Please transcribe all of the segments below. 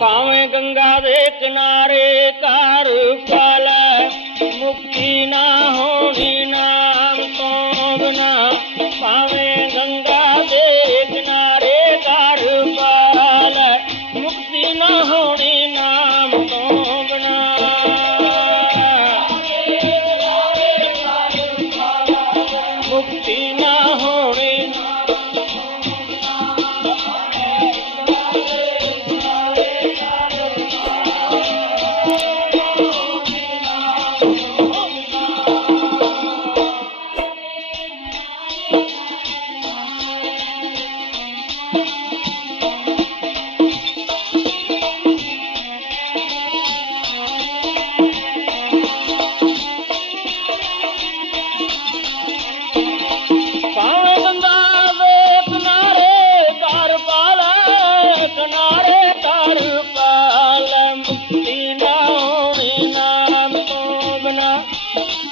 ਭਾਵੇਂ ਗੰਗਾ ਦੇ ਕਿਨਾਰੇ ਘਰ ਪਾਲੈ ਮੁਕਤੀ ਨਾ ਹੋਣੀ ਨਾਮ ਤੋਂ ਬਿਨਾ ਭਾਵੇਂ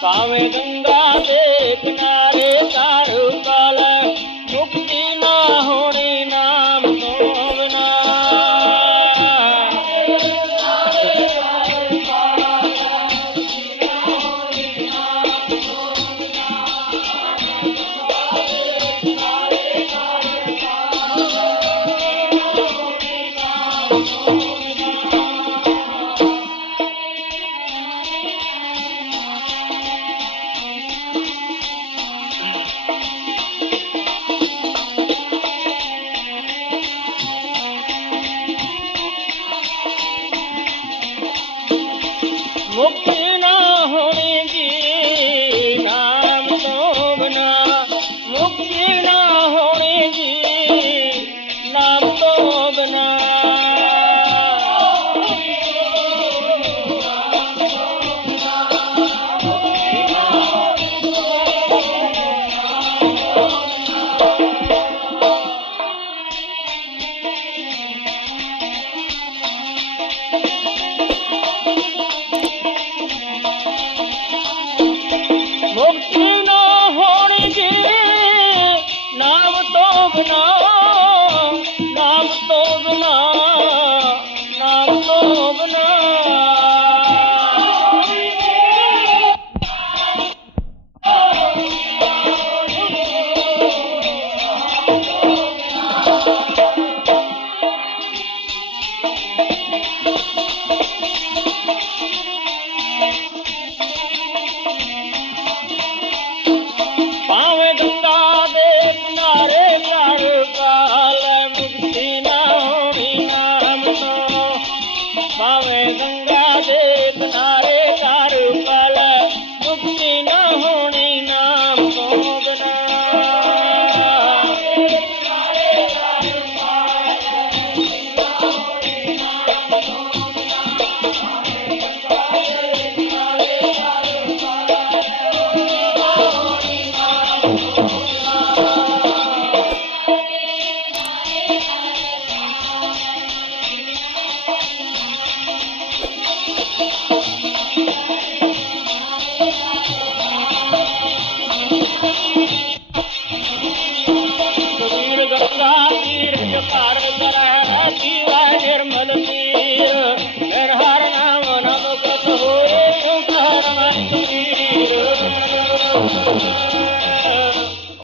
कावे गंगा देखना Thank you. Thank you.